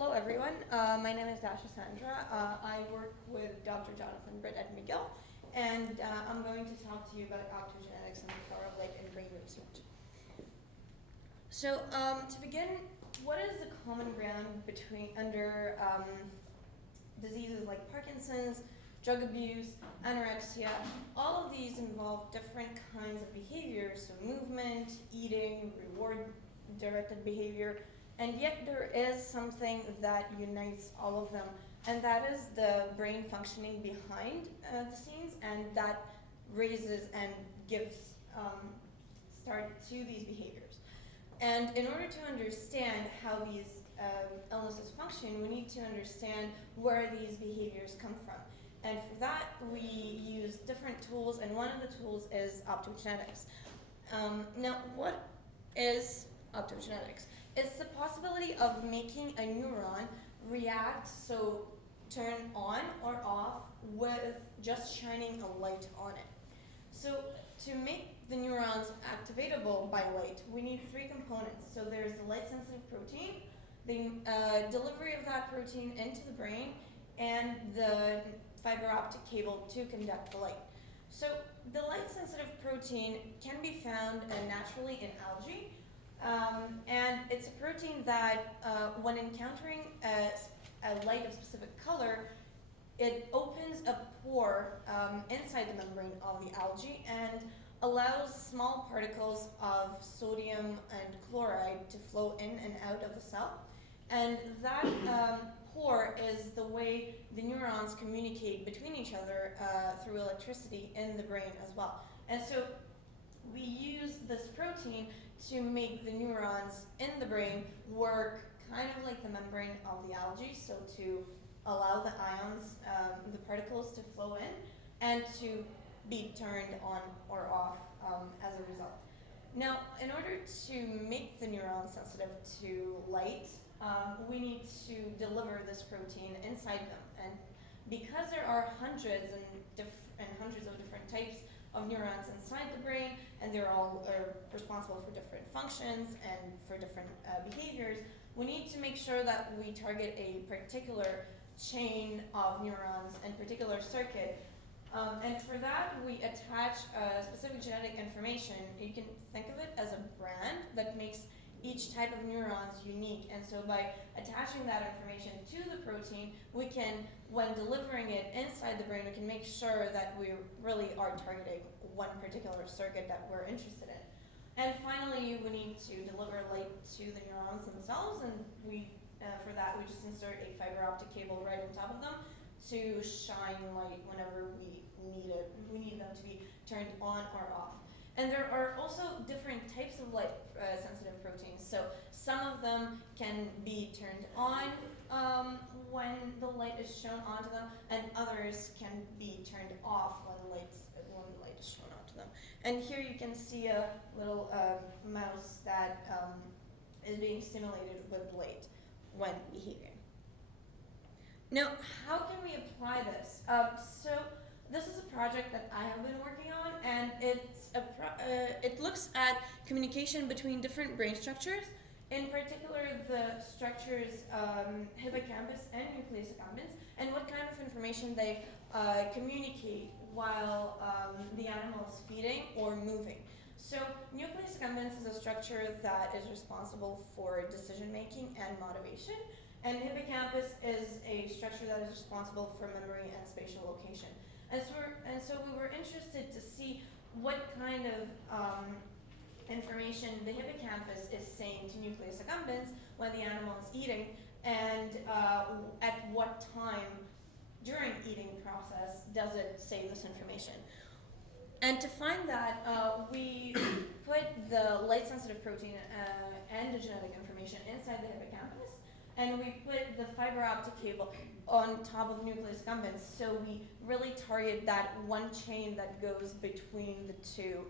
Hello everyone. My name is Dasha Sandra. I work with Dr. Jonathan Britt at McGill, and I'm going to talk to you about optogenetics and the power of light in brain research. So, to begin, what is the common ground under diseases like Parkinson's, drug abuse, anorexia? All of these involve different kinds of behaviors, so movement, eating, reward-directed behavior, and yet there is something that unites all of them, and that is the brain functioning behind the scenes, and that raises and gives start to these behaviors. And in order to understand how these illnesses function, we need to understand where these behaviors come from. And for that, we use different tools, and one of the tools is optogenetics. Now, what is optogenetics? It's the possibility of making a neuron react, so turn on or off, with just shining a light on it. So to make the neurons activatable by light, we need three components. So there's the light-sensitive protein, the delivery of that protein into the brain, and the fiber optic cable to conduct the light. So the light-sensitive protein can be found naturally in algae, and it's a protein that when encountering a light of specific color, it opens a pore inside the membrane of the algae and allows small particles of sodium and chloride to flow in and out of the cell. And that pore is the way the neurons communicate between each other through electricity in the brain as well. And so we use this protein to make the neurons in the brain work kind of like the membrane of the algae, so to allow the ions, the particles to flow in and to be turned on or off as a result. Now, in order to make the neurons sensitive to light, we need to deliver this protein inside them. And because there are hundreds and hundreds of different types of neurons inside the brain, and they're all responsible for different functions and for different behaviors, we need to make sure that we target a particular chain of neurons and particular circuit. And for that, we attach specific genetic information. You can think of it as a brand that makes each type of neurons unique. And so by attaching that information to the protein, we can, when delivering it inside the brain, we can make sure that we really are targeting one particular circuit that we're interested in. And finally, we need to deliver light to the neurons themselves, and for that, we just insert a fiber optic cable right on top of them to shine light whenever we need it. We need them to be turned on or off. And there are also different types of light-sensitive proteins. So some of them can be turned on when the light is shown onto them, and others can be turned off when the light is shown onto them. And here you can see a little mouse that is being stimulated with light when behaving. Now, how can we apply this? So this is a project that I have been working on, and it looks at communication between different brain structures, in particular the structures hippocampus and nucleus accumbens, and what kind of information they communicate while the animal is feeding or moving. So nucleus accumbens is a structure that is responsible for decision making and motivation, and hippocampus is a structure that is responsible for memory and spatial location. And so we were interested to see what kind of information the hippocampus is saying to nucleus accumbens when the animal is eating, and at what time during eating process does it say this information. And to find that, we put the light-sensitive protein and the genetic information inside the hippocampus, and we put the fiber optic cable on top of nucleus accumbens, so we really target that one chain that goes between the two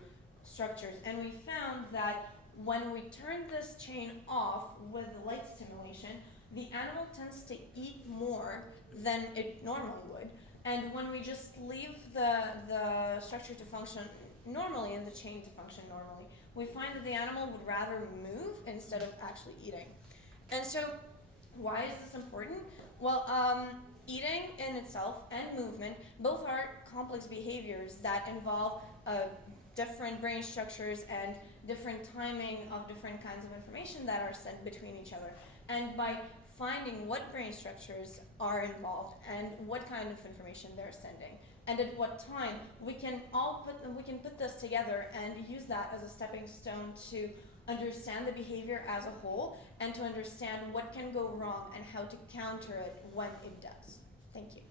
structures. And we found that when we turn this chain off with the light stimulation, the animal tends to eat more than it normally would. And when we just leave the structure to function normally and the chain to function normally, we find that the animal would rather move instead of actually eating. And so Why is this important? Well, eating in itself and movement both are complex behaviors that involve different brain structures and different timing of different kinds of information that are sent between each other. And by finding what brain structures are involved and what kind of information they're sending and at what time, we can put this together and use that as a stepping stone to understand the behavior as a whole and to understand what can go wrong and how to counter it when it does. Thank you.